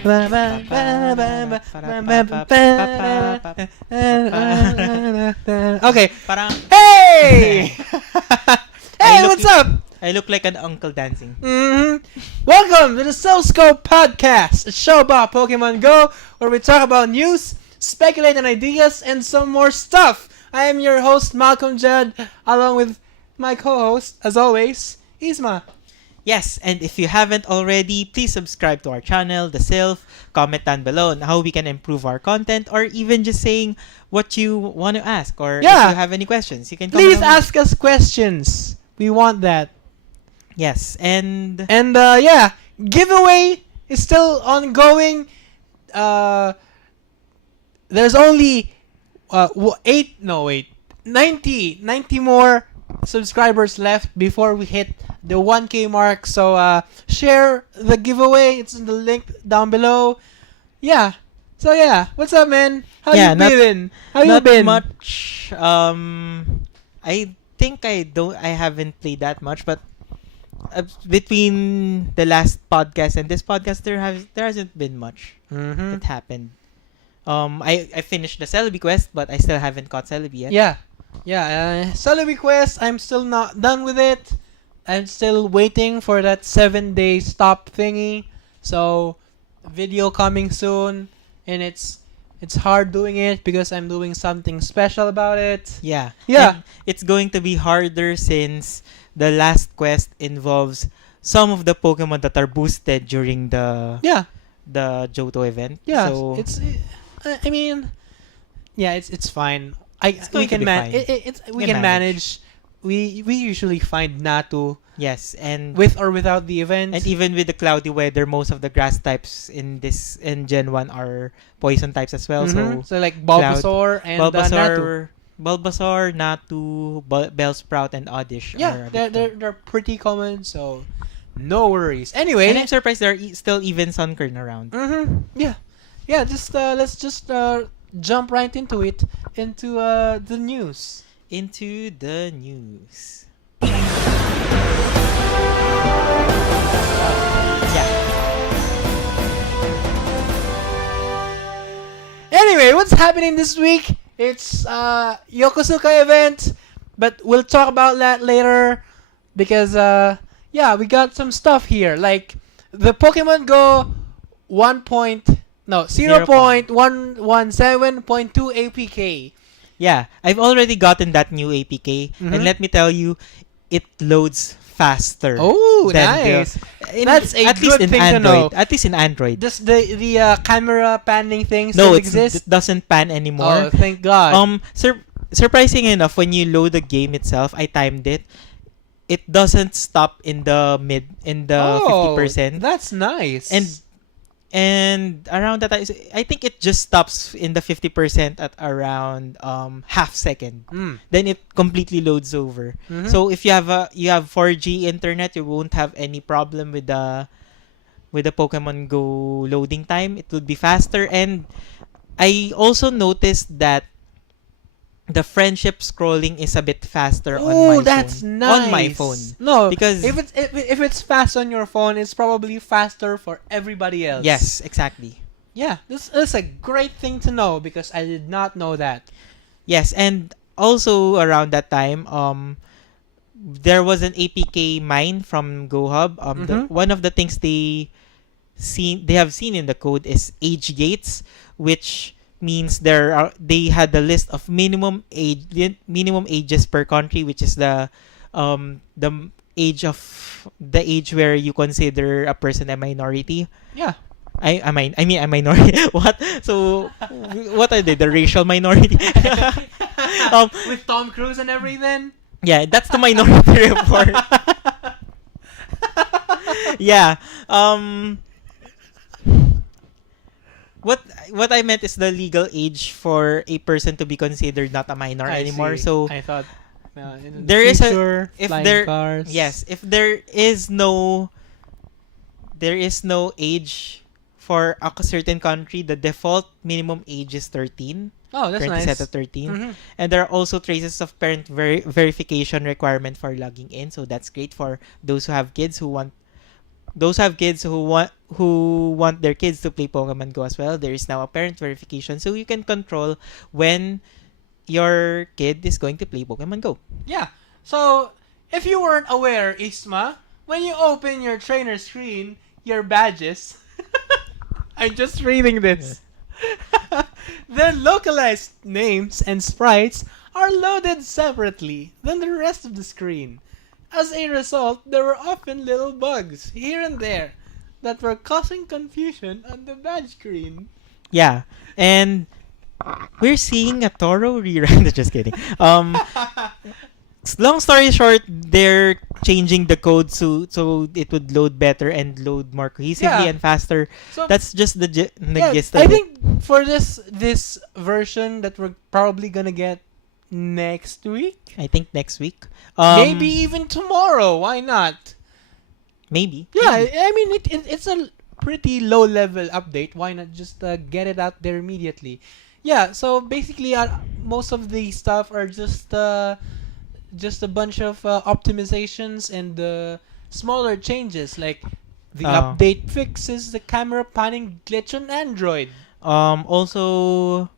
Okay. Parang, Hey! Hey, what's up? I look like an uncle dancing. Welcome to the Silph Podcast, a show about Pokemon Go, where we talk about news, speculate on ideas, and some more stuff. I am your host, Malcolm Judd, along with my co-host, as always, Isma. Yes, and if you haven't already, please subscribe to our channel, The Silph. Comment down below on how we can improve our content, or even just saying what you want to ask, or if you have any questions, you can comment. Please ask us questions. We want that. Yes, and giveaway is still ongoing. There's only 90 more subscribers left before we hit the 1K mark. So share the giveaway. It's in the link down below. Yeah. So yeah, what's up, man? How you been? How you been? Not much. I think I haven't played that much, but between the last podcast and this podcast, there hasn't been much that happened. I finished the Celebi quest, but I still haven't caught Celebi yet. Yeah. Celebi quest, I'm still not done with it. I'm still waiting for that 7-day stop thingy. So, video coming soon, and it's hard doing it because I'm doing something special about it. Yeah. And it's going to be harder since the last quest involves some of the Pokemon that are boosted during the Johto event. Yeah. So it's fine. We can manage. We usually find Natu. Yes, and with or without the event. And even with the cloudy weather, most of the grass types in Gen 1 are poison types as well. So like Bulbasaur and Natu. Bulbasaur, Natu, Bellsprout, and Oddish. Yeah, they're pretty common, so no worries. Anyway, and I'm surprised there are still even Sunkern around. Yeah. Just let's just jump right into it, into the news. Into the news. Anyway, what's happening this week? It's Yokosuka event, but we'll talk about that later because we got some stuff here, like the Pokemon Go 0.117.2 APK. Yeah, I've already gotten that new APK, and let me tell you, it loads faster. Oh, nice. That's a good thing to know. At least in Android. Does the camera panning thing still exist? It doesn't pan anymore. Oh, thank God. Surprising enough, when you load the game itself, I timed it. It doesn't stop in the 50%. That's nice. And around that time, I think it just stops in the 50% at around half second. Then it completely loads over. So if you have 4G internet, you won't have any problem with the Pokemon Go loading time. It would be faster. And I also noticed that the friendship scrolling is a bit faster on my phone. Oh, that's nice. On my phone. No, because if it's fast on your phone, it's probably faster for everybody else. Yes, exactly. Yeah, this is a great thing to know because I did not know that. Yes, and also around that time, there was an APK mine from GoHub. One of the things they have seen in the code is age gates, which means they had the list of minimum ages per country, which is the age where you consider a person a minority. Yeah. I mean a minority. What? So what are they? The racial minority? With Tom Cruise and everything? Yeah, that's the Minority Report. Yeah. What I meant is the legal age for a person to be considered not a minor anymore. See. So I thought there is cars. Yes, if there is no age for a certain country, the default minimum age is 13. Oh, that's nice. Set at 13. And there are also traces of parent verification requirement for logging in. So that's great for those who have kids who want those have kids who want their kids to play Pokemon Go as well, there is now a parent verification, so you can control when your kid is going to play Pokemon Go. Yeah. So, if you weren't aware, Isma, when you open your trainer screen, your badges, I'm just reading this. Their localized names and sprites are loaded separately than the rest of the screen. As a result, there were often little bugs here and there that were causing confusion on the badge screen. Yeah, and we're seeing a thorough rerun. Just kidding. Long story short, they're changing the code so it would load better and load more cohesively Yeah. and faster. So That's just the yeah, gist of I it. think for this version that we're probably gonna get next week, I think next week. maybe even tomorrow. Why not? Maybe. Yeah, Maybe. I mean it's a pretty low level update. Why not just get it out there immediately? Yeah. So basically, most of the stuff are just a bunch of optimizations and smaller changes, like the Oh. update fixes the camera panning glitch on Android. Also,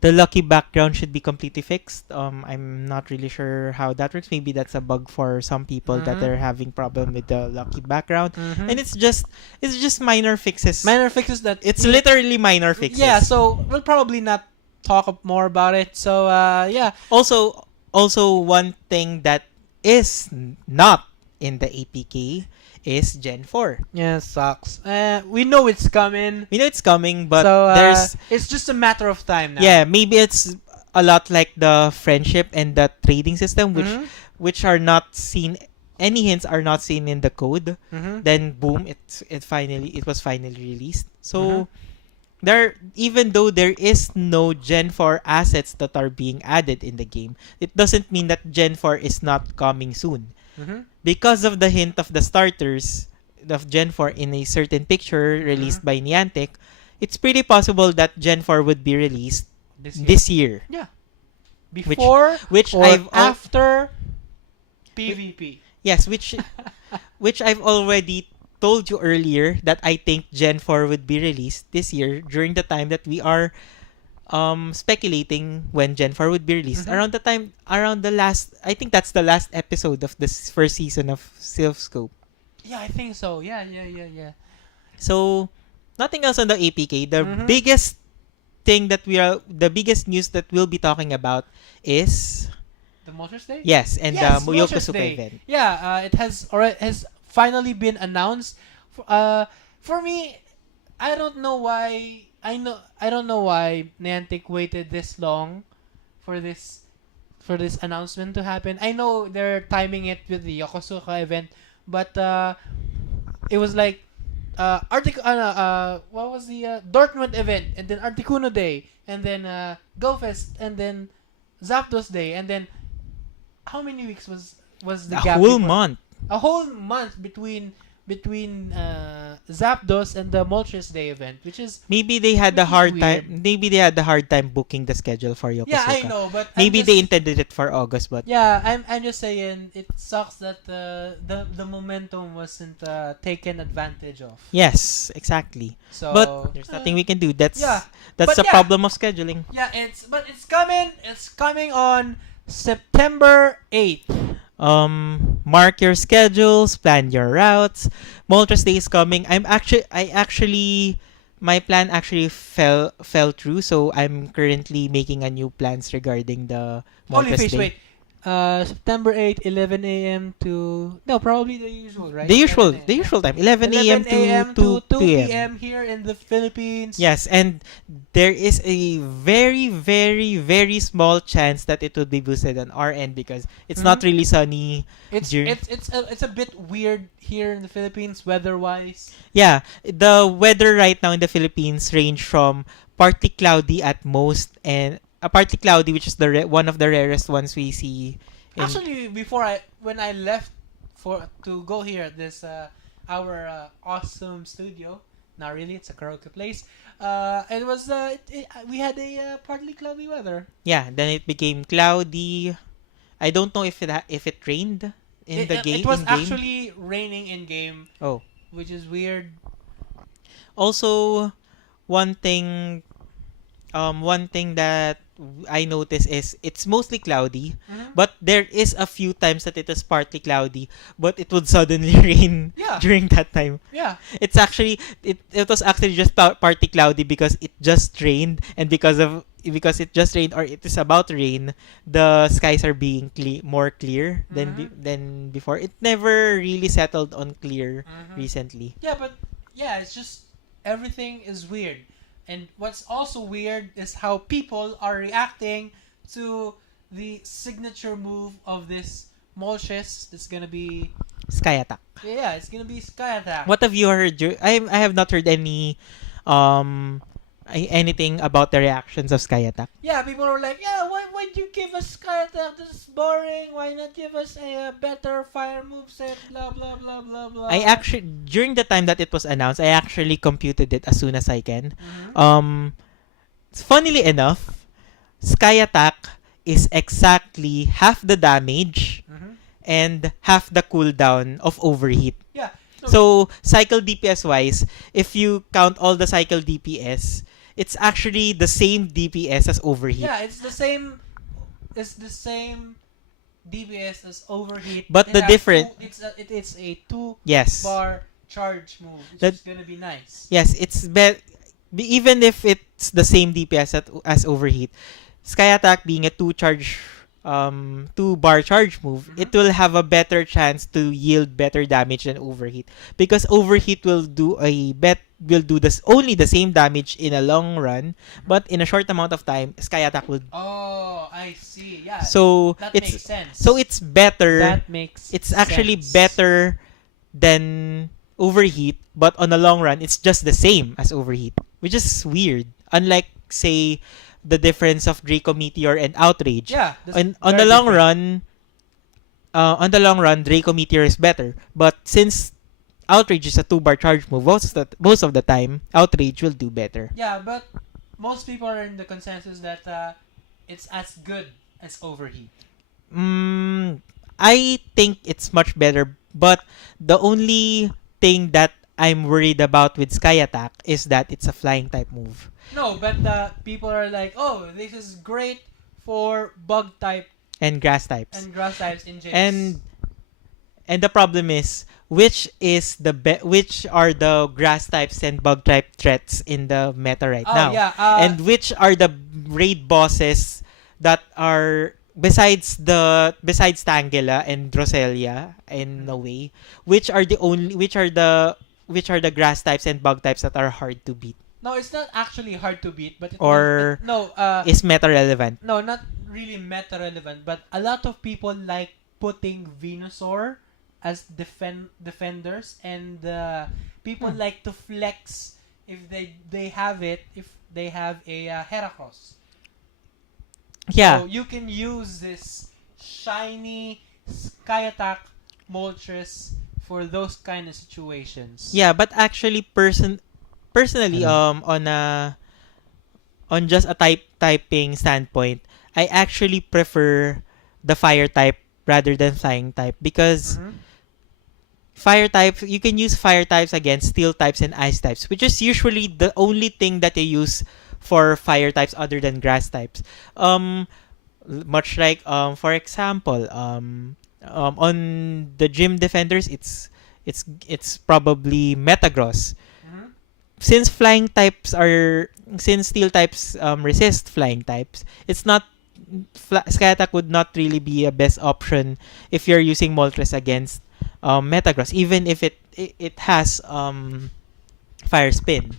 the lucky background should be completely fixed. I'm not really sure how that works. Maybe that's a bug for some people that Mhm. they're having problem with the lucky background. Mhm. And it's just minor fixes. Minor fixes that It's literally minor fixes. Yeah, so we'll probably not talk more about it. So yeah. Also one thing that is not in the APK is Gen 4. Yeah, sucks. We know it's coming. We know it's coming, but So there's it's just a matter of time now. yeah, maybe it's a lot like the friendship and the trading system, Mhm. which are not seen. Any hints are not seen in the code. Mhm. Then boom, it was finally released. So Mhm. there, even though there is no Gen 4 assets that are being added in the game, it doesn't mean that Gen 4 is not coming soon. Mhm. Because of the hint of the starters of Gen 4 in a certain picture released Mhm. by Niantic, it's pretty possible that Gen 4 would be released This year. this year. Yeah. Before Which or I've after PvP. yes, which I've already told you earlier that I think Gen 4 would be released this year during the time that we are speculating when Gen 4 would be released. Mhm. Around the last, I think that's the last episode of this first season of Silph Scope. Yeah, I think so. Yeah. So nothing else on the APK. The Mhm. the biggest news that we'll be talking about is The Motors Day? yes, and Yes, the Motors Yokosuka Day. event. Yeah, it has finally been announced. For me, I don't know why. I don't know why Niantic waited this long for this announcement to happen. I know they're timing it with the Yokosuka event, but it was like what was the Dortmund event, and then Articuno Day, and then GoFest, and then Zapdos Day, and then how many weeks was the A gap? whole before? month. A whole month between Zapdos and the Moltres Day event, which is Maybe they had a Pretty hard weird. time. Maybe they had a hard time booking the schedule for Yokosuka. yeah, I know, but Maybe I'm they just, intended it for August, but yeah, I'm just saying it sucks that the momentum wasn't taken advantage of. yes, exactly. So But there's nothing we can do. That's yeah. that's But the yeah. problem of scheduling. Yeah, it's coming. It's coming on September 8th. Mark your schedules, plan your routes. Moltres Day is coming. I actually my plan actually fell through, so I'm currently making a new plans regarding the Holy Moltres fish, Day. wait. September 8th, 11 a.m. to... No, probably the usual, right? The usual 11 the usual time, 11 a.m. 11 a.m. to 2 p.m. p.m. here in the Philippines. Yes, and there is a very, very, very small chance that it would be boosted on our end because it's not Mhm. really sunny. It's Dur- it's a bit weird here in the Philippines weather-wise. Yeah, the weather right now in the Philippines range from partly cloudy at most and partly cloudy, which is one of the rarest ones we see. Actually, when I left to go here at this our awesome studio. Not really, it's a karaoke place. It was we had a partly cloudy weather. Yeah, then it became cloudy. I don't know if it rained in the game. It was in game. actually raining in game Oh, which is weird. Also, one thing one thing that I notice is it's mostly cloudy, Mm-hmm. but there is a few times that it is partly cloudy, but it would suddenly rain Yeah. during that time. Yeah. It's actually it was actually just partly cloudy because it just rained, and because it just rained or it is about to rain, the skies are being more clear than before. It never really settled on clear Mm-hmm. recently. Yeah, but yeah, it's just everything is weird. And what's also weird is how people are reacting to the signature move of this Moltres. It's gonna be, Sky attack. yeah, it's gonna be Sky Attack. What have you heard? I have not heard any um anything about the reactions of Sky Attack. Yeah, people were like, yeah, why'd you give us Sky Attack? This is boring. Why not give us a better fire moveset? Blah, blah, blah, blah, blah. I actually during the time that it was announced, I actually computed it as soon as I can. Mhm. Funnily enough, Sky Attack is exactly half the damage Mhm. and half the cooldown of Overheat. Yeah. So, cycle DPS wise, if you count all the cycle DPS, it's actually the same DPS as Overheat. yeah, it's the same. It's the same DPS as Overheat. But It the has different it's a 2 yes. bar charge move, which That- is gonna be nice. Yes, it's even if it's the same DPS as Overheat, Sky Attack being a 2 bar charge move, Mhm. it will have a better chance to yield better damage than Overheat, because Overheat will do this only the same damage in a long run, but in a short amount of time, Sky Attack will. Oh, I see. Yeah. So That it's makes sense. so it's better. That makes It's actually sense. better than Overheat, but on the long run, it's just the same as Overheat, which is weird. Unlike, say, the difference of Draco Meteor and Outrage. Yeah. On the long run, Draco Meteor is better. But since Outrage is a 2 bar charge move, most of the time, Outrage will do better. Yeah, but most people are in the consensus that it's as good as Overheat. I think it's much better, but the only thing that I'm worried about with Sky Attack is that it's a flying type move. No, but people are like, oh, this is great for bug type And grass types. and grass types in gyms. And the problem is, which are the grass types and bug type threats in the meta right oh now? yeah, And which are the raid bosses that are besides Tangela and Drosselia in a way, which are the grass types and bug types that are hard to beat no, it's not actually hard to beat, but or is meta relevant? no, not really meta relevant, but a lot of people like putting Venusaur as defenders, and people like to flex if they have a Heracross. Yeah. So you can use this shiny Sky Attack Moltres for those kind of situations. Yeah, but actually personally on just a typing standpoint, I actually prefer the fire type rather than flying type, because Mhm. fire type, you can use fire types against steel types and ice types, which is usually the only thing that you use for fire types other than grass types. Much like for example, on the gym defenders, it's probably Metagross. Mhm. Since steel types resist flying types, it's not Sky Attack would not really be a best option if you're using Moltres against Metagross, even if it has Fire Spin.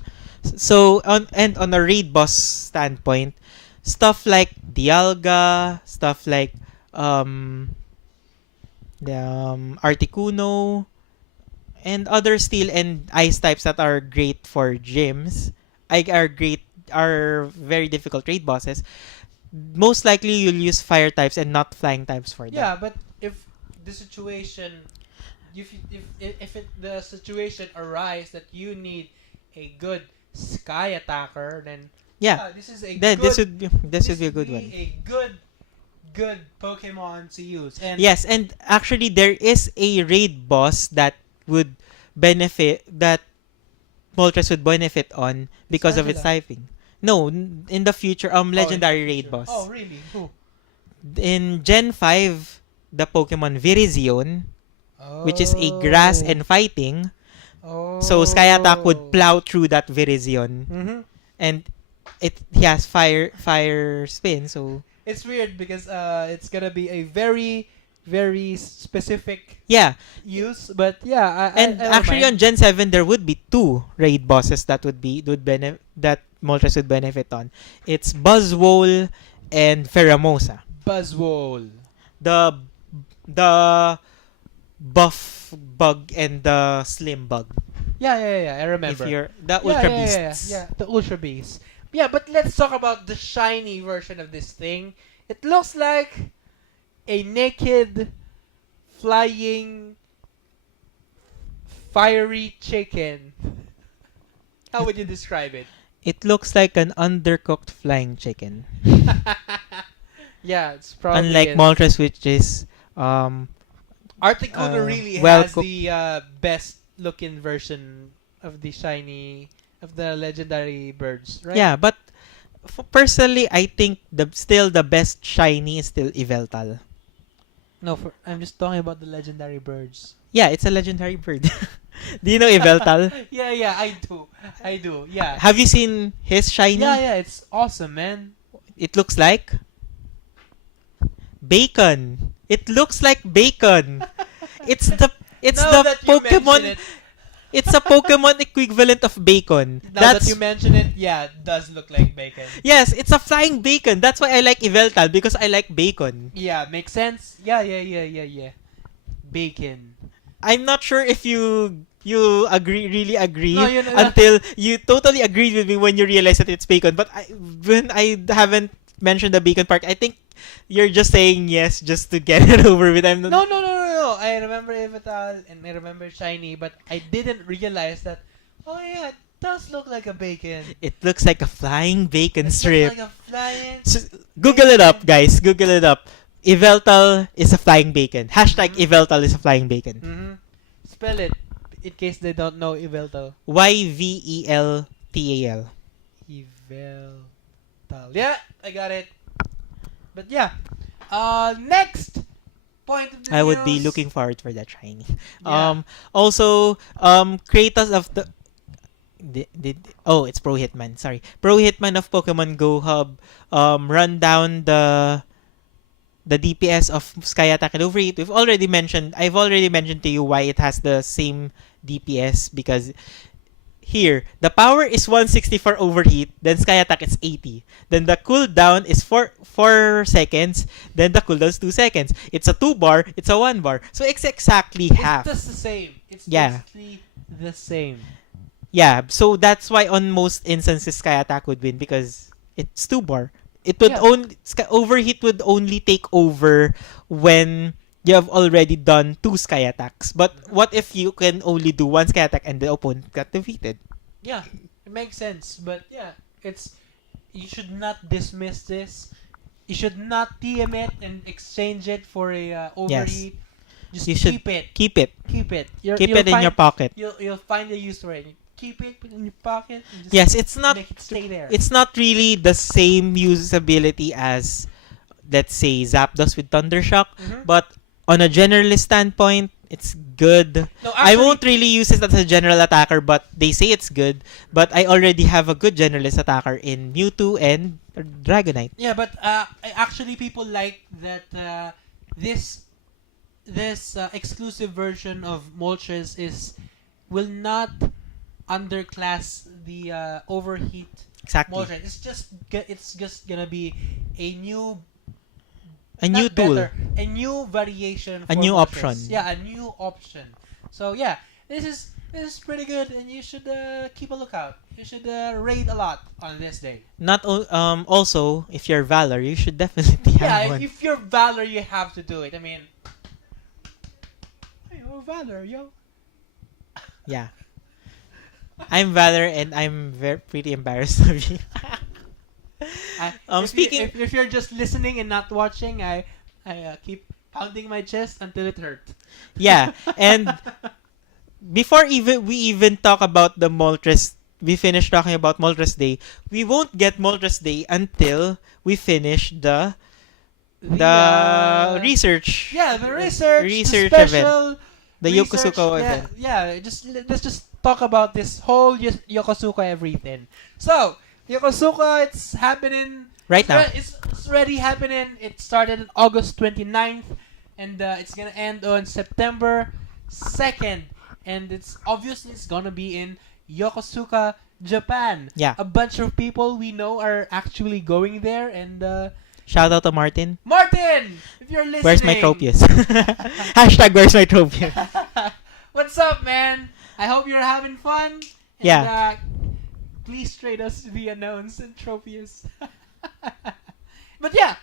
So on a raid boss standpoint, stuff like Dialga, stuff like the Articuno, and other steel and ice types that are great for gyms, are very difficult raid bosses. Most likely you'll use fire types and not flying types for them. Yeah, but if the situation, the situation arise that you need a good Sky Attacker, then Yeah. this is a Then good this would be a good one. a good Pokemon to use. And Yes, and actually there is a raid boss that would benefit that Moltres would benefit on because of its Angela. typing. No, in the future, Oh, in the legendary raid future. Oh, boss. really? Who? In Gen 5, the Pokemon Virizion, which is a grass Oh. and fighting, so Sky Attack would Oh. plow through that Virizion, Mm-hmm. and he has fire spin, so It's weird because it's gonna be a very, very specific yeah. use, but yeah, And I don't actually mind. on Gen 7 there would be two raid bosses that Moltres would benefit on. It's Buzzwole and Pheromosa. Buzzwole. The the buff bug and the slim bug. Yeah. I If remember. you're the Yeah, Ultra yeah, yeah, yeah, Beasts. yeah. The Ultra Beast. Yeah, but let's talk about the shiny version of this thing. It looks like a naked, flying, fiery chicken. How would you describe it? It looks like an undercooked flying chicken. Yeah, it's probably Unlike is. Moltres, which is Articuno really well has cooked. the best looking version of the shiny of the legendary birds, right? Yeah, but personally, I think the best shiny is still Yveltal. No, I'm just talking about the legendary birds. Yeah, it's a legendary bird. Do you know Yveltal? Yeah, I do. Yeah. Have you seen his shiny? Yeah, it's awesome, man. It looks like bacon. It looks like bacon. It's the Now that you mention Pokemon. it, It's a Pokemon equivalent of bacon. now that you mention it, yeah, it does look like bacon. Yes, it's a flying bacon. That's why I like Yveltal, because I like bacon. Yeah, makes sense. Yeah. Bacon. I'm not sure if you really agree, No, you know, until you totally agreed with me when you realize that it's bacon. But when I haven't mentioned the bacon part, I think you're just saying yes just to get it over with. I'm not. no. I remember Evital and I remember Shiny, but I didn't realize that. Oh yeah, it does look like a bacon. It looks like a flying bacon It strip. looks like a flying. Google it up, guys. Google it up. Yveltal is a flying bacon. Hashtag Yveltal is a flying bacon. Mm-hmm. Spell it in case they don't know Eveltal. Yveltal. Eveltal. Yeah, I got it. But yeah, next point of the I would be news. looking forward for that shiny. Yeah. Also, creators of the it's Pro Hitman. Sorry, Pro Hitman of Pokemon Go Hub. Run down the DPS of Sky Attack and Overheat. I've already mentioned to you why it has the same DPS, because here the power is 160 for Overheat, then Sky Attack is 80. Then the cooldown is 4 seconds, then the cooldown is 2 seconds. It's a 2 bar, it's a 1 bar. So it's exactly half. It's just the same. It's Yeah. basically the same. Yeah, so that's why on most instances Sky Attack would win, because it's 2 bar. It would Yeah. only Overheat would only take over when you have already done 2 Sky Attacks. But what if you can only do 1 Sky Attack and the opponent got defeated? Yeah, it makes sense. But yeah, you should not dismiss this. You should not TM it and exchange it for a overheat. Just You should keep it. Keep it. Keep it. Keep it in your pocket. You'll find a use for it. Keep it, put it in your pocket. And just Yes, it's not make it stay there. it's not really the same usability as, let's say, Zapdos with Thundershock, Mhm. but on a generalist standpoint, it's good. No, I actually, won't really use it as a general attacker, but they say it's good. But I already have a good generalist attacker in Mewtwo and Dragonite. Yeah, but actually, people like that. This exclusive version of Moltres will not underclass the overheat Exactly. Moltres. It's just gonna be a new A new not tool. better, a new variation, A for new Moltres. option. Yeah, a new option. So yeah, this is pretty good, and you should keep a lookout. You should raid a lot on this day. Also, if you're Valor, you should definitely have Yeah, one. if you're Valor, you have to do it. I mean, hey, oh, Valor, yo. Yeah. I'm Valor and I'm pretty embarrassed of you. If you're just listening and not watching, I keep pounding my chest until it hurt. Yeah, and before even we even talk about the Moltres, we finish talking about Moltres Day. We won't get Moltres Day until we finish the research. Yeah, the research, research the event, special the research. Yokosuka Yeah, event. yeah. Let's just talk about this whole Yokosuka everything. So Yokosuka, it's happening Right now. It's already happening. It started on August 29th, and it's gonna end on September 2nd. And it's obviously it's gonna be in Yokosuka, Japan. Yeah. A bunch of people we know are actually going there, and Shout out to Martin. Martin, if you're listening, Where's my Tropius? Hashtag where's my Tropius? What's up, man? I hope you're having fun. And, Yeah. Please trade us the announce and Tropius. But yeah,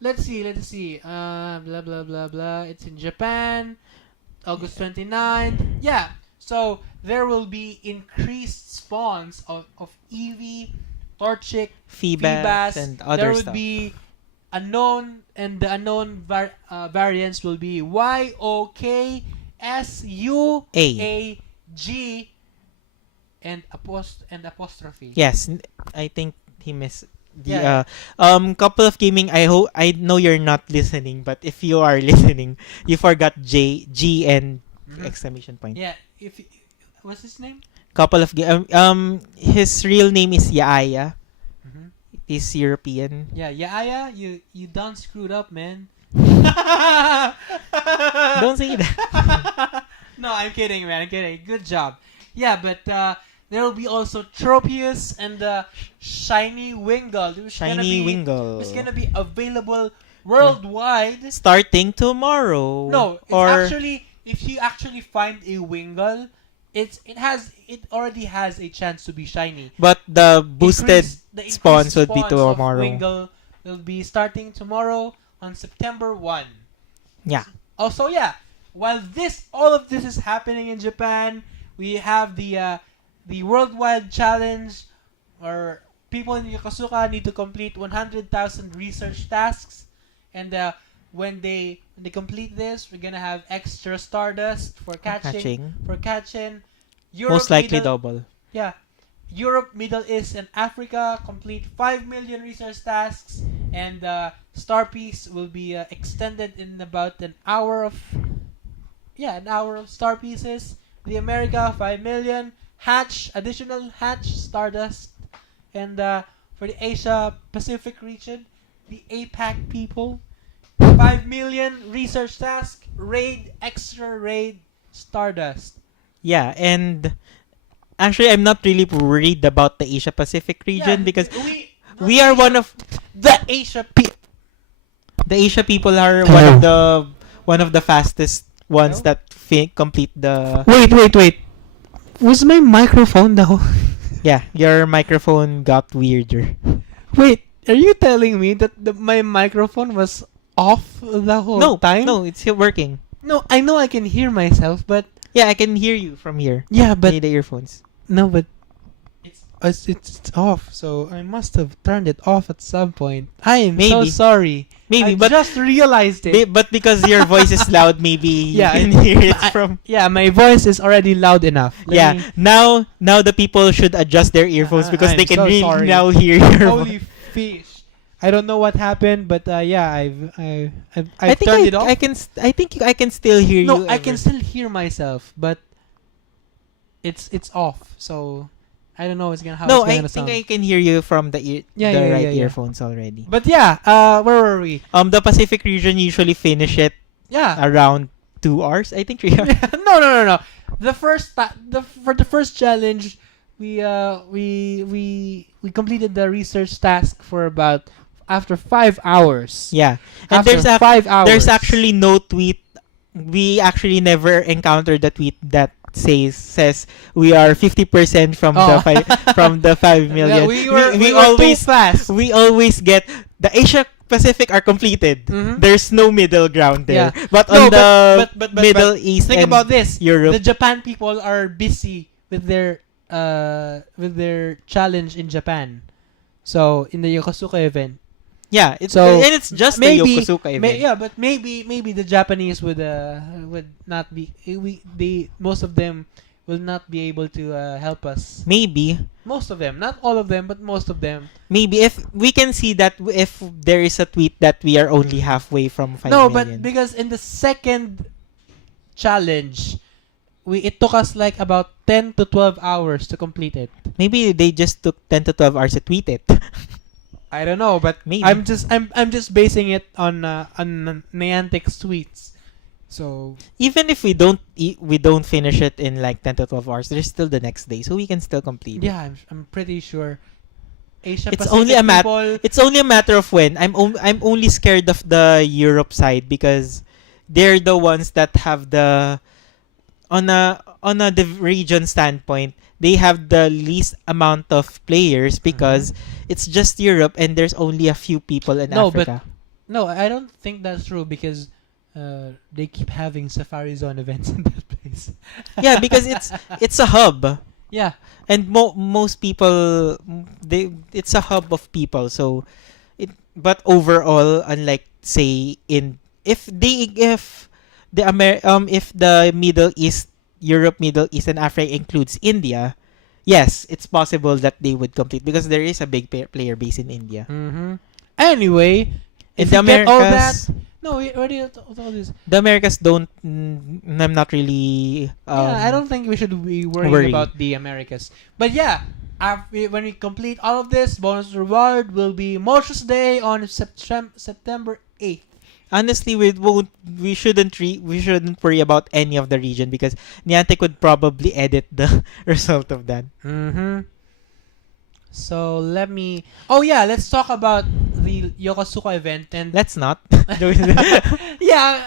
let's see. Blah blah blah blah. It's in Japan, August 29th. Yeah, so there will be increased spawns of Eevee, Torchic, Feebas and other there would stuff. be unknown, and the unknown variants will be YOKSUAG and apostrophe. Yes, I think he missed the Yeah. couple of gaming. I know you're not listening, but if you are listening, you forgot G and Mhm. exclamation point. Yeah. What's his name? Couple of his real name is Yaaya. Mm-hmm. He's European. Yeah, yeah, you done screwed up, man. Don't say that. No, I'm kidding, man. I'm kidding. Good job. Yeah, but there will be also Tropius and Shiny Wingull. Shiny Wingull. It's gonna be available worldwide. Starting tomorrow. No, it's or actually, if you actually find a Wingull, it already has a chance to be shiny. but the boosted The increased spawns would be spawns of tomorrow. Wingull will be starting tomorrow on September 1. Yeah. Also, yeah, while all of this is happening in Japan, we have the worldwide challenge, where people in Yokosuka need to complete 100,000 research tasks, and when they complete this, we're gonna have extra stardust for catching. Europe, Most likely Middle, double. yeah, Europe, Middle East, and Africa complete 5 million research tasks, and Star Piece will be extended in about an hour of Star Pieces. The America 5 million, additional Hatch Stardust, and for the Asia Pacific region, the APAC people, 5 million research task, extra raid Stardust. Yeah, and actually I'm not really worried about the Asia Pacific region because we are one of the Asia the Asia people are one of the fastest ones Hello? that complete the Wait. Was my microphone down? yeah, your microphone got weirder. Wait, are you telling me that my microphone was off the whole time? No, it's still working. No, I know I can hear myself, but Yeah, I can hear you from here. yeah, but Need the earphones. no, but it's off. So I must have turned it off at some point. I am so Maybe. sorry. Maybe, I but just realized it. but because your voice is loud, maybe Yeah, you can hear it from. Yeah, my voice is already loud enough. Yeah, now the people should adjust their earphones because I'm they can so really sorry. now hear your Holy voice. fish! I don't know what happened, but yeah, I've I think turned it off. I think I can still hear No, you. I can still hear myself, but it's off. So I don't know how No, it's I gonna think sound. I can hear you from the right yeah. earphones already. But yeah, where were we? The Pacific region usually finish it Yeah. around 2 hours. I think 3 hours. No. For the first challenge, we completed the research task for about after 5 hours. Yeah, and After 5 hours. there's actually no tweet. We actually never encountered the tweet that says we are 50% from Oh. from the 5 million. Yeah, we were always too fast. we always get the Asia Pacific are completed. Mhm. There's no middle ground there. Yeah. But No, on the but Middle East Think and about this. Europe, The Japan people are busy with their challenge in Japan. So in the Yokosuka event, Yeah, So and it's just the maybe, Yokosuka event. yeah, but maybe the Japanese would not be most of them will not be able to help us. Maybe, Most of them, not all of them, but most of them. maybe if we can see that if there is a tweet that we are only halfway from 5 No, but million. because in the second challenge, it took us like about 10 to 12 hours to complete it. Maybe they just took 10 to 12 hours to tweet it. I don't know, but Maybe. I'm just basing it on Niantic's tweets. So Even if we don't finish it in like 10 to 12 hours, there's still the next day, so we can still complete it. yeah, I'm pretty sure Asia It's Pacific only a people. It's only a matter of when. I'm only scared of the Europe side because they're the ones that have the region standpoint, they have the least amount of players because it's just Europe and there's only a few people in No, but Africa. no, I don't think that's true because they keep having Safari Zone events in that place. Yeah, because it's a hub. Yeah. And most people it's a hub of people, so but overall, unlike say in if if the Middle East, Europe, Middle East, and Africa includes India, yes, it's possible that they would complete because there is a big player base in India. Mm-hmm. Anyway, In if the you get all that, Americas, no, we already told all this. the Americas don't. I'm not really. Yeah, I don't think we should be worrying worried. about the Americas. But yeah, when we complete all of this, bonus reward will be Motors Day on September 8th. Honestly, we shouldn't worry about any of the region because Niantic would probably edit the result of that. Mm-hmm. So let's talk about the Yokosuka event and Let's not. yeah,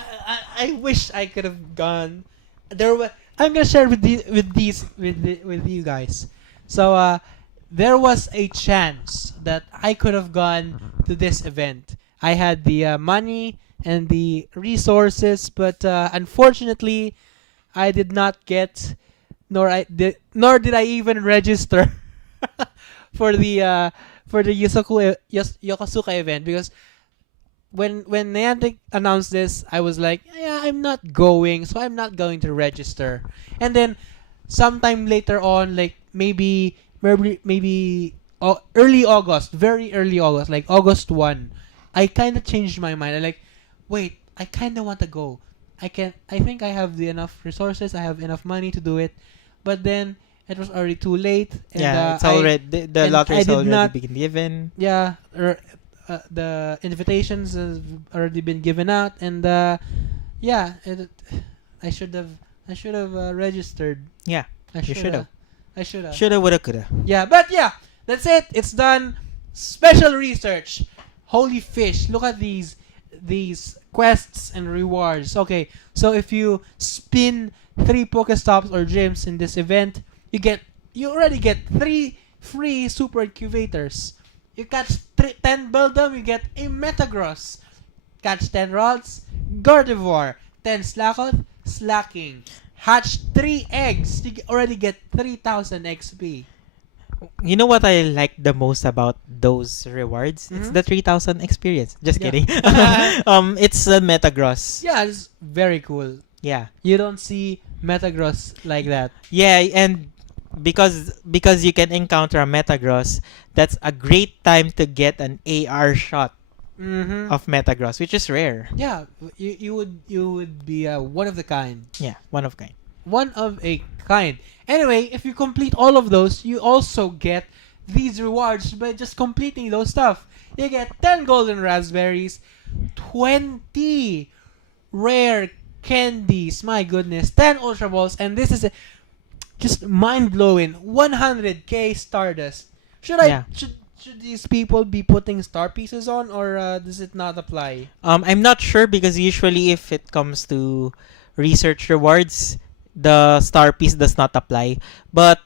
I wish I could have gone. I'm gonna share with you guys. So there was a chance that I could have gone to this event. I had the money and the resources, but unfortunately, I did not get, nor did I even register for the Yokosuka event because when Niantic announced this, I was like, yeah, I'm not going, so I'm not going to register. And then sometime later on, like maybe early August, very early August, like August 1, I kind of changed my mind. I like, wait, I kind of want to go. I think I have the enough resources, I have enough money to do it. But then it was already too late. And, yeah, it's already the and lottery I has did already not- been given. Yeah, the invitations have already been given out, and yeah, I should have registered. Yeah, I you should have. I should have. Shoulda, woulda, coulda. Yeah, but yeah, that's it. It's done. Special research. Holy fish! Look at these quests and rewards. Okay, so if you spin 3 Pokestops or gyms in this event, you already get 3 free super incubators. You catch 10 Beldum, you get a Metagross. Catch 10 Rods, Gardevoir. 10 Slakoth, Slacking. Hatch 3 eggs, you already get 3,000 XP. You know what I like the most about those rewards? It's Mhm. the 3,000 experience. Just Yeah. kidding. It's a Metagross. Yeah, it's very cool. Yeah. You don't see Metagross like that. Yeah, and because you can encounter a Metagross, that's a great time to get an AR shot Mm-hmm. of Metagross, which is rare. Yeah, you would be one of the kind. Yeah, one of kind. One of a kind. Anyway, if you complete all of those, you also get these rewards by just completing those stuff. You get 10 golden raspberries, 20 rare candies, my goodness, 10 ultra balls, and this is just mind-blowing, 100k stardust. Yeah. Should these people be putting star pieces on, or does it not apply? I'm not sure because usually if it comes to research rewards, the star piece does not apply. But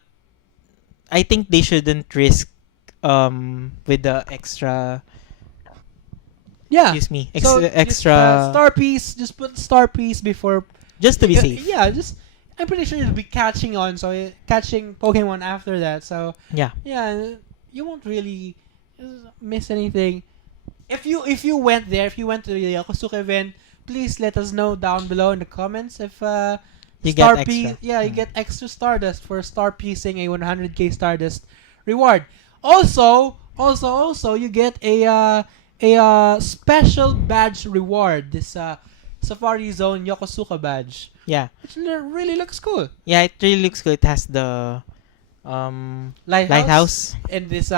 I think they shouldn't risk with the extra. Yeah. Excuse me, So, extra star piece. Just put star piece before. just to be safe. Yeah, I'm pretty sure it'll be catching on, so catching Pokemon after that. So Yeah. yeah, you won't really miss anything. if you went there, if you went to the Yokosuka event, please let us know down below in the comments if You get extra. you get extra Stardust for star piecing a 100k Stardust reward. Also, you get a special badge reward. This Safari Zone Yokosuka badge, Yeah. which really looks cool. Yeah, it really looks good. It has the lighthouse. And this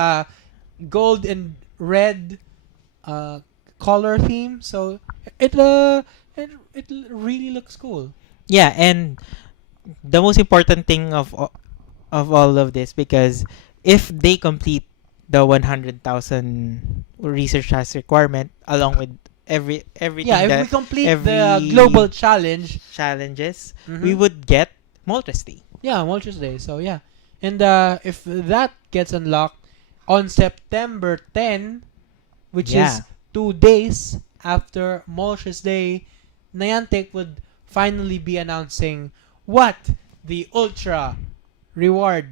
gold and red uh, color theme. So it really looks cool. Yeah, and the most important thing of all of this, because if they complete the 100,000 research task requirement along with everything Yeah, if that we complete every the global challenge, challenges, mhm, we would get Moltres Day. yeah, Moltres Day. So yeah, and if that gets unlocked on September 10, which is Yeah. 2 days after Moltres Day, Niantic would finally be announcing what the Ultra reward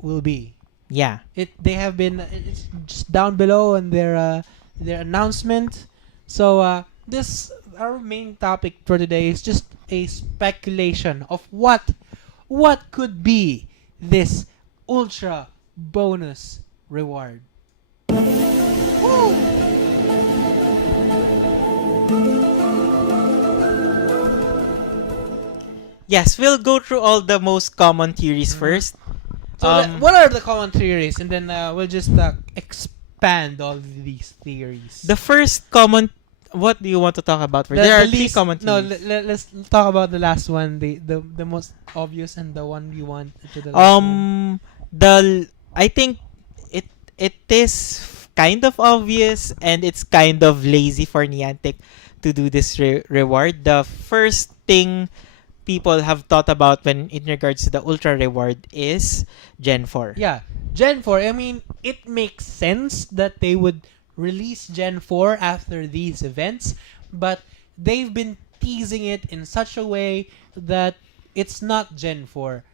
will be. Yeah. They have been, it's just down below on their announcement. So this our main topic for today is just a speculation of what could be this Ultra bonus reward. Woo! Yes, we'll go through all the most common theories Mhm. first. So what are the common theories, and then we'll just expand all these theories. The first common. What do you want to talk about first? The- There the are three least- common No, theories. let's talk about the last one, the most obvious and the one you want to the last one. I think it is kind of obvious, and it's kind of lazy for Niantic to do this reward. The first thing people have thought about when in regards to the ultra reward is Gen 4. Yeah, Gen 4. I mean, it makes sense that they would release Gen 4 after these events, but they've been teasing it in such a way that it's not Gen 4.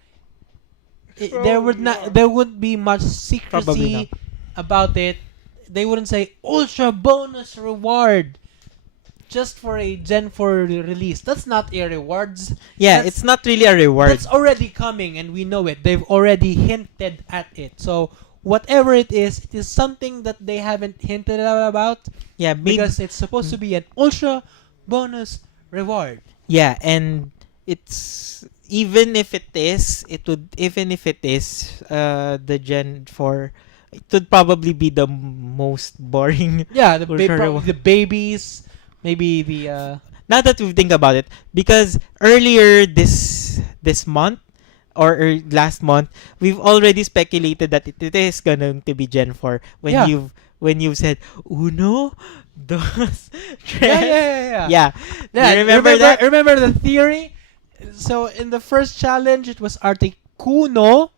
There would be much Probably secrecy about it. They wouldn't say ultra bonus reward just for a Gen 4 release. That's not a rewards. Yeah, That's- it's not really a reward. That's already coming, and we know it. They've already hinted at it. So whatever it is something that they haven't hinted about, Yeah, maybe. because it's supposed to be an ultra bonus reward. Yeah, and it's even if it is, the Gen 4, it would probably be the most boring. Yeah, Ultra reward. the babies, maybe the Now that we think about it, because earlier this month or last month, we've already speculated that it is going to be Gen 4 when Yeah. you've said Uno, dos, tres. yeah. Yeah. Yeah, You remember that? Remember the theory? So in the first challenge, it was Articuno.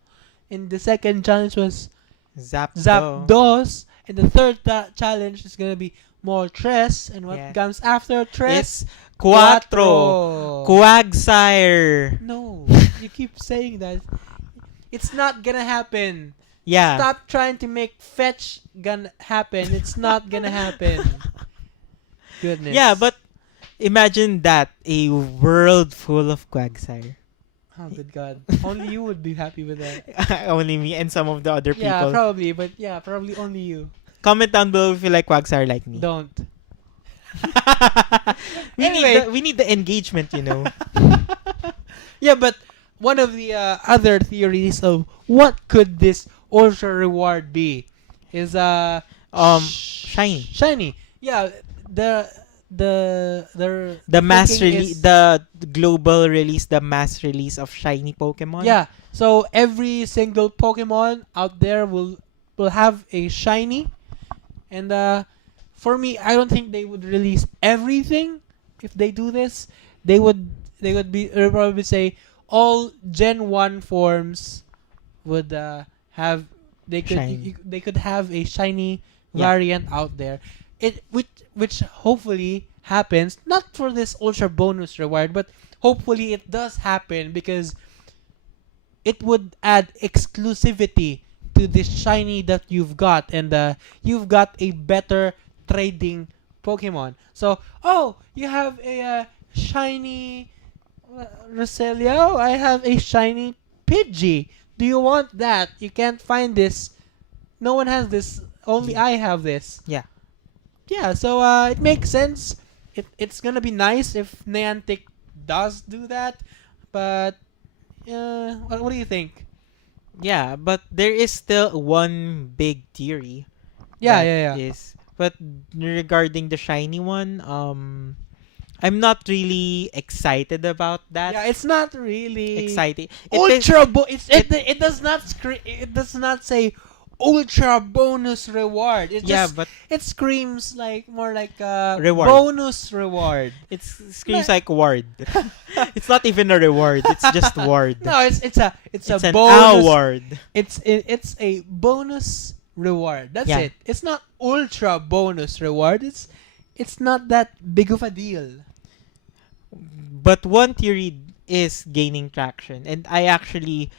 In the second challenge was Zapdos. And the third challenge is gonna be Moltres. And what Yeah. comes after Tres? It's Cuatro. Quagsire. No, you keep saying that. It's not gonna happen. Yeah. Stop trying to make fetch gonna happen. It's not gonna happen. Goodness. Yeah, but imagine that, a world full of Quagsire. Oh, good God. Only you would be happy with that. Only me and some of the other Yeah, people. probably. But yeah, probably only you. Comment down below if you like Quagsire like me. Don't. We Anyway. need the engagement, you know. Yeah, but one of the other theories of what could this ultra reward be is Shiny. Shiny. Yeah, The mass thinking release, is- the global release, the mass release of shiny Pokemon. Yeah. So every single Pokemon out there will have a shiny, and for me, I don't think they would release everything. If they do this, they would probably say all Gen 1 forms would have they could Shiny. they could have a shiny Yeah. variant out there. It which hopefully happens, not for this ultra bonus reward, but hopefully it does happen because it would add exclusivity to this shiny that you've got, and you've got a better trading Pokemon. So, oh, you have a shiny Roselia. Oh, I have a shiny Pidgey. Do you want that? You can't find this. No one has this. Only Yeah. I have this. Yeah. Yeah, so it makes sense. It's gonna be nice if Niantic does do that, but what do you think? Yeah, but there is still one big theory Yeah, that yeah, yeah. is, but regarding the shiny one, I'm not really excited about that. Yeah, it's not really Exciting. it does not it does not say ultra bonus reward. Yeah, but It screams like more like reward. bonus reward. It screams like ward. It's not even a reward. It's just ward. No, it's a an bonus. award. It's a bonus reward. That's Yeah. it. It's not ultra bonus reward. It's not that big of a deal. But one theory is gaining traction, and I actually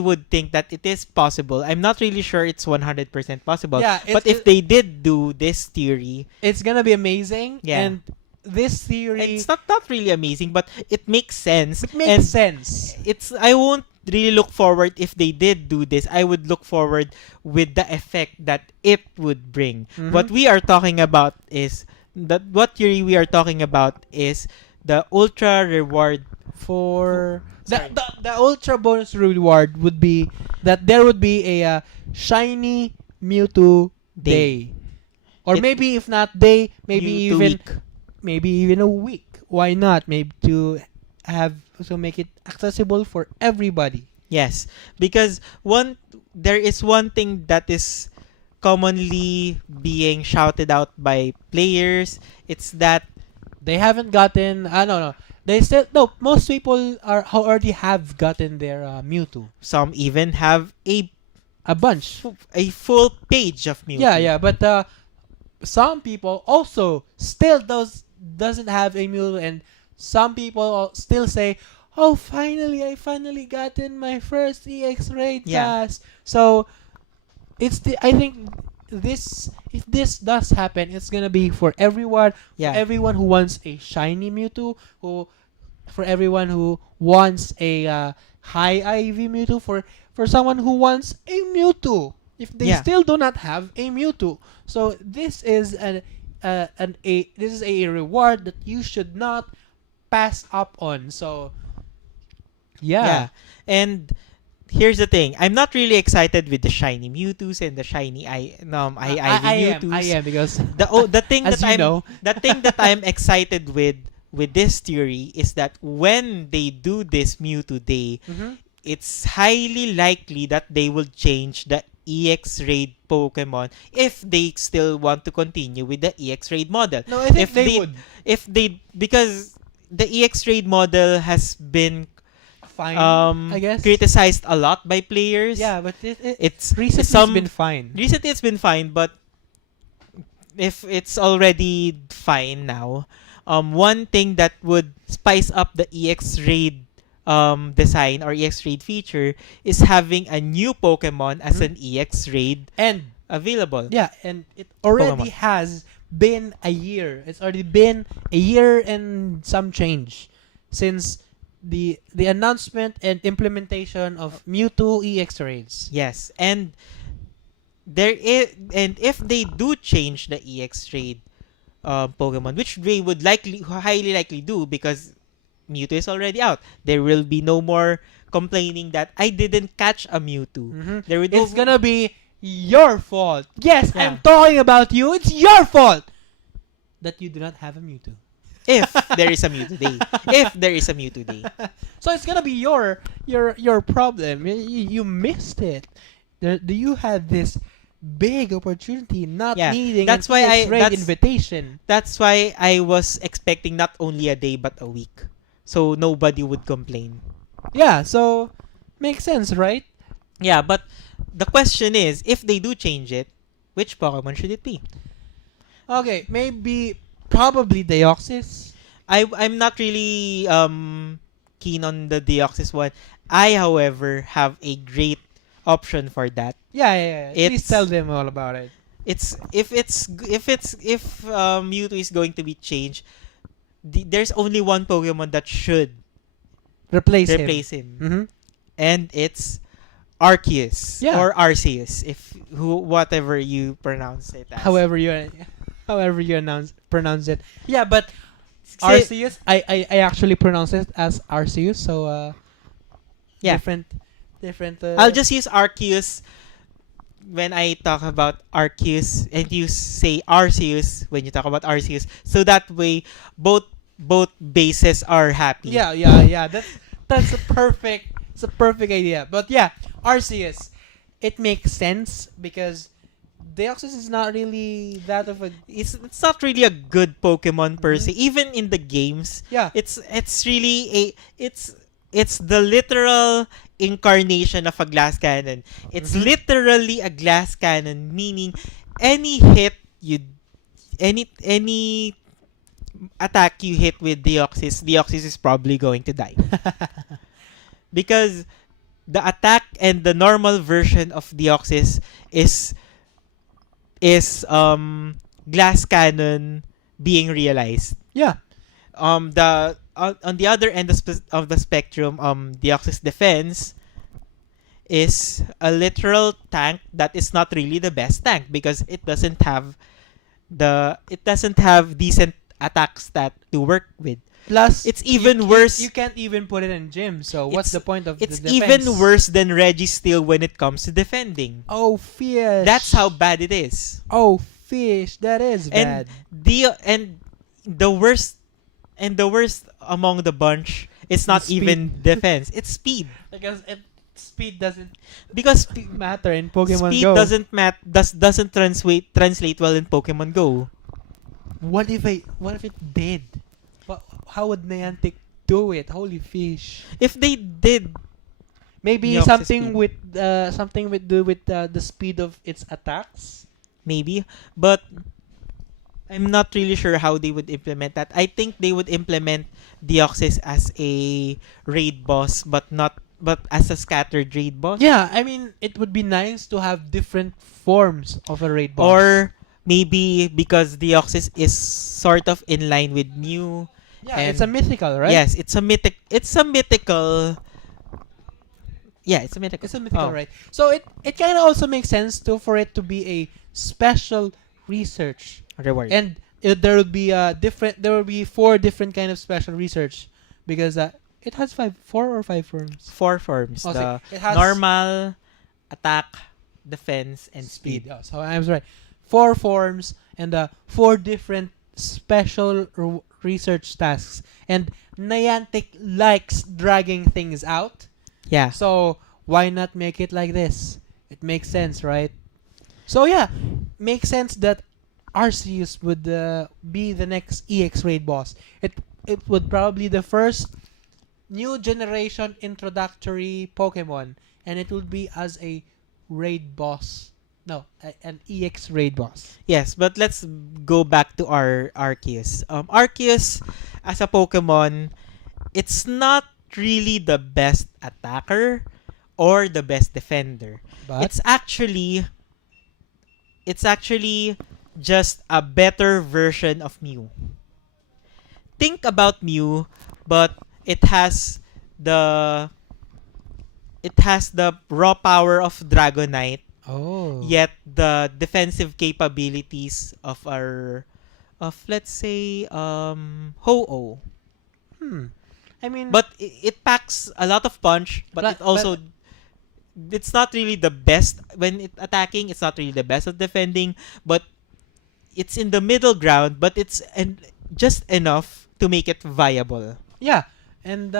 would think that it is possible. I'm not really sure it's 100% possible. Yeah, but if they did do this theory, It's gonna be amazing. Yeah. And this theory it's not really amazing, but it makes sense. it makes and sense. I won't really look forward if they did do this. I would look forward with the effect that it would bring. Mhm. What we are talking about is what theory we are talking about is the ultra reward. For Sorry. the ultra bonus reward would be that there would be a shiny Mewtwo day. Or It- maybe if not day, Mewtwo week. maybe even a week. Why not? Maybe to make it accessible for everybody. Yes, because there is one thing that is commonly being shouted out by players. It's that They haven't gotten no. They still no. Most people already have gotten their Mewtwo. some even have A bunch. a full page of Mewtwo. Yeah, but some people also still doesn't have a Mewtwo, and some people still say, "Oh, I finally gotten my first EX raid Yeah. pass." So I think if this does happen, it's gonna be for everyone. Yeah. For everyone who wants a shiny Mewtwo, for everyone who wants a high IV Mewtwo, for someone who wants a Mewtwo. If they Yeah. still do not have a Mewtwo, so this is this is a reward that you should not pass up on. So Yeah. And here's the thing. I'm not really excited with the shiny Mewtwo's and the shiny IV Mewtwo's. I am because The thing as that you I'm know. the thing that I'm excited with this theory is that when they do this Mewtwo Day, Mhm. it's highly likely that they will change the EX Raid Pokemon if they still want to continue with the EX Raid model. No, I think If they would. Because the EX Raid model has been Fine, I guess. criticized a lot by players. Yeah, but It's recently it's some been fine. recently it's been fine, but if it's already fine now, one thing that would spice up the EX Raid design or EX Raid feature is having a new Pokemon as Mhm. an EX Raid And available. yeah, and it already Pokemon. has been a year. It's already been a year and some change since the announcement and implementation of Mewtwo EX raids. Yes, and if they do change the EX Raid Pokemon, which they would highly likely do because Mewtwo is already out, there will be no more complaining that I didn't catch a Mewtwo. Mhm. There will It's gonna be your fault. Yes, Yeah. I'm talking about you. It's your fault that you do not have a Mewtwo. if there is a Mewtwo Day. If there is a Mewtwo Day. So it's gonna be your problem. You missed it. You had this big opportunity, not Yeah, needing that's an why EX raid that's- invitation. That's why I was expecting not only a day but a week. So nobody would complain. Yeah, so makes sense, right? Yeah, but the question is, if they do change it, which Pokemon should it be? Okay, probably Deoxys. I'm not really keen on the Deoxys one. I, however, have a great option for that. Yeah. Please tell It's them all about it. if Mewtwo is going to be changed, there's only one Pokemon that should Replace him. replace him, Mm-hmm. and it's Arceus Yeah. or Arceus, if whatever you pronounce it as. However you pronounce it. Yeah, but Say- Arceus, I actually pronounce it as Arceus, so Yeah. different. I'll just use Arceus when I talk about Arceus, and you say Arceus when you talk about Arceus, so that way both bases are happy. yeah. That's a perfect. It's a perfect idea. But yeah, Arceus, it makes sense because Deoxys is not really that of a It's not really a good Pokemon per se. Even in the games, yeah. it's really it's the literal incarnation of a glass cannon. It's Mhm. literally a glass cannon, meaning any hit you any attack you hit with Deoxys is probably going to die. Because the attack and the normal version of Deoxys is glass cannon being realized. Yeah. The on the other end of the spectrum, Deoxys defense is a literal tank that is not really the best tank because it doesn't have decent attack stat to work with. Plus, It's even worse. You can't even put it in gym. So what's It's- the point of It's the defense? even worse than Registeel when it comes to defending. Oh fish. That's how bad it is. Oh fish. That is bad. The worst among the bunch is not The speed. even defense. It's speed. Because speed doesn't Because matter in Pokemon speed Go. doesn't translate well in Pokemon Go. What if it did? How would Niantic do it? Holy fish. If they did, Maybe Deoxys something with do with the speed of its attacks. maybe, but I'm not really sure how they would implement that. I think they would implement Deoxys as a raid boss, but as a scattered raid boss. Yeah, I mean it would be nice to have different forms of a raid boss. Or maybe because Deoxys is sort of in line with Mew. yeah, and- it's a mythical, right? Yes, it's a mythical. Yeah, it's a mythical. It's a mythical, Oh. right? So it kind of also makes sense for it to be a special research, Reward. and there will be there will be 4 different kind of special research because it has 4 or 5 forms. 4 forms. Oh, The it has normal, attack, defense, and speed. Oh, so I was right. 4 forms and 4 different special research tasks. And Niantic likes dragging things out. Yeah. So why not make it like this? It makes sense, right? So yeah, makes sense that Arceus would be the next EX raid boss. It would probably the first new generation introductory Pokemon, and it would be as a raid boss. No, an EX raid boss. Yes, but let's go back to our Arceus. Arceus, as a Pokemon, it's not really the best attacker or the best defender. But It's actually just a better version of Mew. Think about Mew, but it has the raw power of Dragonite, oh, yet the defensive capabilities of let's say Ho-Oh. I mean, But it packs a lot of punch, but But- it also it's not really the best when it attacking. It's not really the best at defending, but it's in the middle ground. But it's just enough to make it viable. yeah, and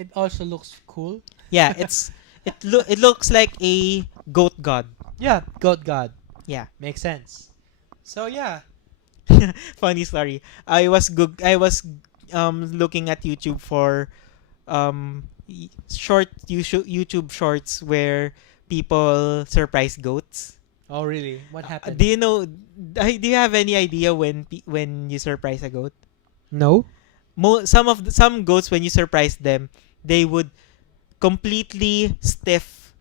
it also looks cool. Yeah, it looks like a goat god. Yeah, God, Yeah. makes sense. So yeah, Funny story. I was looking at YouTube for short YouTube shorts where people surprise goats. oh really? What happened? Do you know? Do you have any idea when you surprise a goat? No. Some goats, when you surprise them, they would completely stiff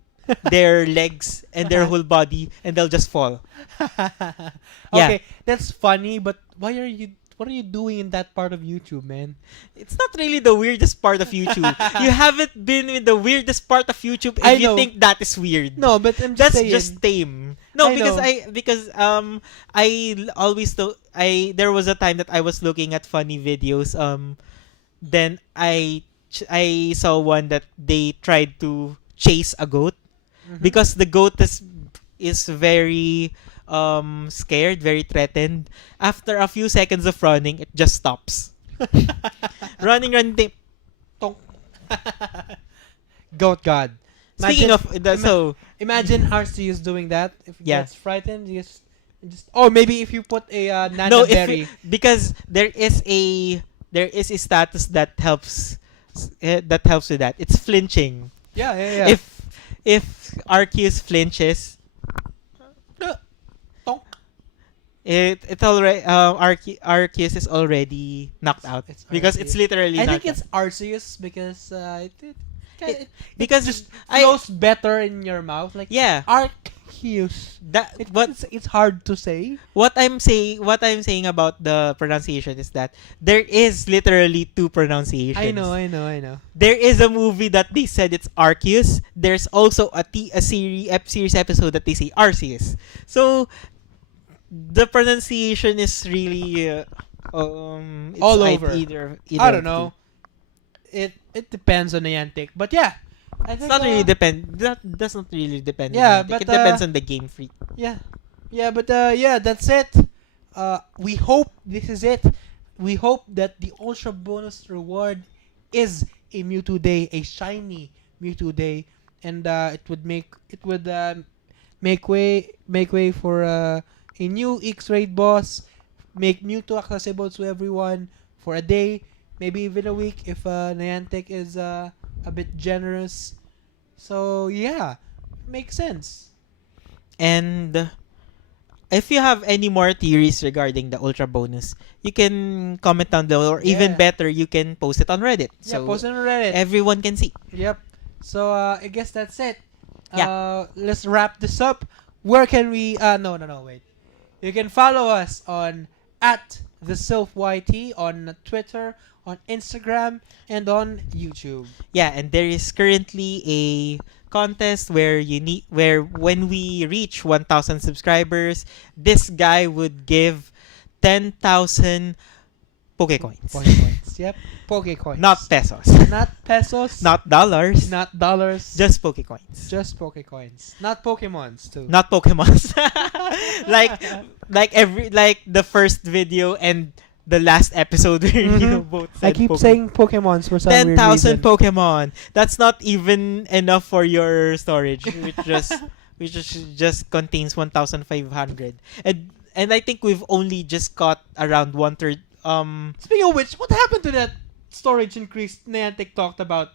their legs and their whole body, and they'll just fall. Yeah. Okay, that's funny, but why are you? What are you doing in that part of YouTube, man? It's not really the weirdest part of YouTube. You haven't been in the weirdest part of YouTube if I you know. think that is weird. No, but I'm just That's saying. just tame. No, I because know. always there was a time that I was looking at funny videos. Then I saw one that they tried to chase a goat Mhm. because the goat is very scared, very threatened. After a few seconds of running, it just stops. Running. Tonk. Goat God. Speaking of Imagine Arceus doing that. If he Yeah. gets frightened, just oh, maybe if you put a no, nana berry. because there is a status that helps with that. It's flinching. Yeah, yeah, yeah. If Arceus flinches, Tonk. it already Arceus is already knocked out It's because it's Arceus. literally I knocked think it's out. Arceus because it Because just I flows better in your mouth. Like yeah Arceus. that what It's hard to say. what I'm saying about the pronunciation is that there is literally two pronunciations. I know. There is a movie that they said it's Arceus. There's also a series episode that they say Arceus. So the pronunciation is really it's All over. either I of don't the know. two. It depends on Niantic, but yeah, I It's think not really depend. That does not really depend. Yeah, on Niantic. but, It depends on the Gamefreak. yeah, yeah, but yeah, that's it. We hope this is it. We hope that the ultra bonus reward is a Mewtwo Day, a shiny Mewtwo Day, and it would make way for a new X-Raid boss, make Mewtwo accessible to everyone for a day, maybe even a week if Niantic is a bit generous. So yeah, makes sense. And if you have any more theories regarding the ultra bonus, you can comment down below, or even Yeah. better, you can post it on Reddit, Yeah, so post it on Reddit. everyone can see. Yep. So I guess that's it. Yeah. Let's wrap this up. Where can we? No, wait. You can follow us on at the SilphYT on Twitter, on Instagram, and on YouTube. Yeah, and there is currently a contest where when we reach 1,000 subscribers, this guy would give 10,000 Pokecoins. Pokecoins. Yep. Pokecoins. Not pesos. Not pesos. Not dollars. Not dollars. Just Pokecoins. Just Pokecoins. Not Pokemons too. Not Pokemons. like the first video and the last episode where you Mhm. both I said keep Pokemon. saying Pokemons for some weird 10,000 reason. Pokemon. That's not even enough for your storage, which just contains 1,500. And I think we've only just got around one third. Speaking of which, what happened to that storage increase Niantic talked about?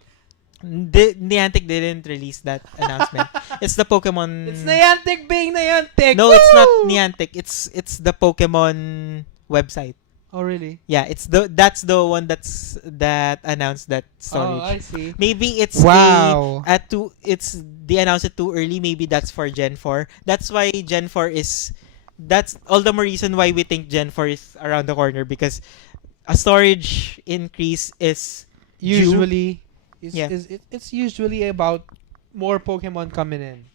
Niantic didn't release that announcement. It's the Pokemon. It's Niantic being Niantic. No, it's not Woo! Niantic. It's the Pokemon website. Oh really? Yeah, that's the one that announced that storage. Oh, I see. Maybe it's Wow. they announced it too early. Maybe that's for Gen 4. That's why Gen 4 is that's all the more reason why we think Gen 4 is around the corner, because a storage increase is Usually, Yeah. it's usually about more Pokemon coming in.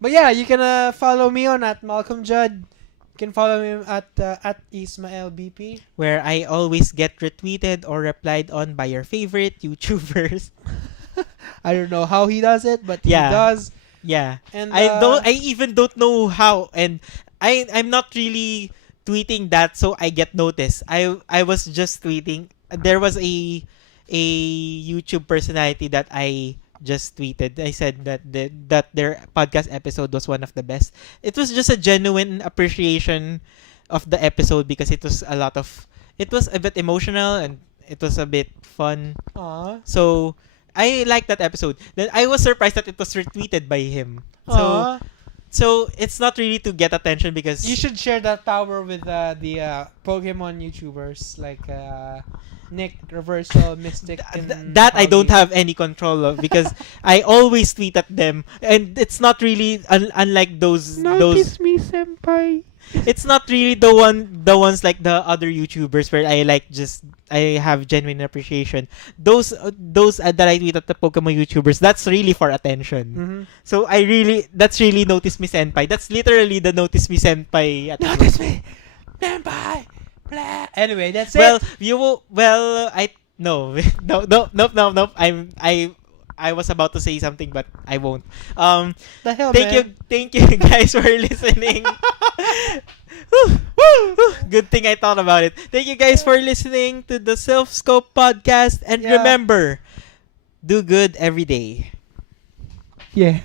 But yeah, you can follow me on at Malcolm Judd. You can follow me at IsmaelBP. where I always get retweeted or replied on by your favorite YouTubers. I don't know how he does it, but Yeah. he does. Yeah. And I even don't know how, and I'm not really tweeting that so I get noticed. I was just tweeting. There was a YouTube personality that I just tweeted. I said that their podcast episode was one of the best. It was just a genuine appreciation of the episode because it was a bit emotional and it was a bit fun. Aw. So I liked that episode. Then I was surprised that it was retweeted by him. Aw. So it's not really to get attention because You should share that power with the Pokemon YouTubers like Nick Reversal Mystic and That I don't Hoggy. have any control of because I always tweet at them, and it's not really unlike those. me, senpai. It's not really the ones like the other YouTubers where I like just I have genuine appreciation. Those that I tweet at the Pokemon YouTubers, that's really for attention. Mm-hmm. So that's really Notice Me Senpai. That's literally the Notice Me Senpai. Notice me, senpai. Blah. Anyway, that's Well, it. you will. Well, I no no no nope nope nope. I was about to say something, but I won't. The hell, Thank you guys for listening. Whew, whew. Good thing I thought about it. Thank you guys for listening to the Silph Scope podcast, and Yeah. remember, do good every day. Yeah.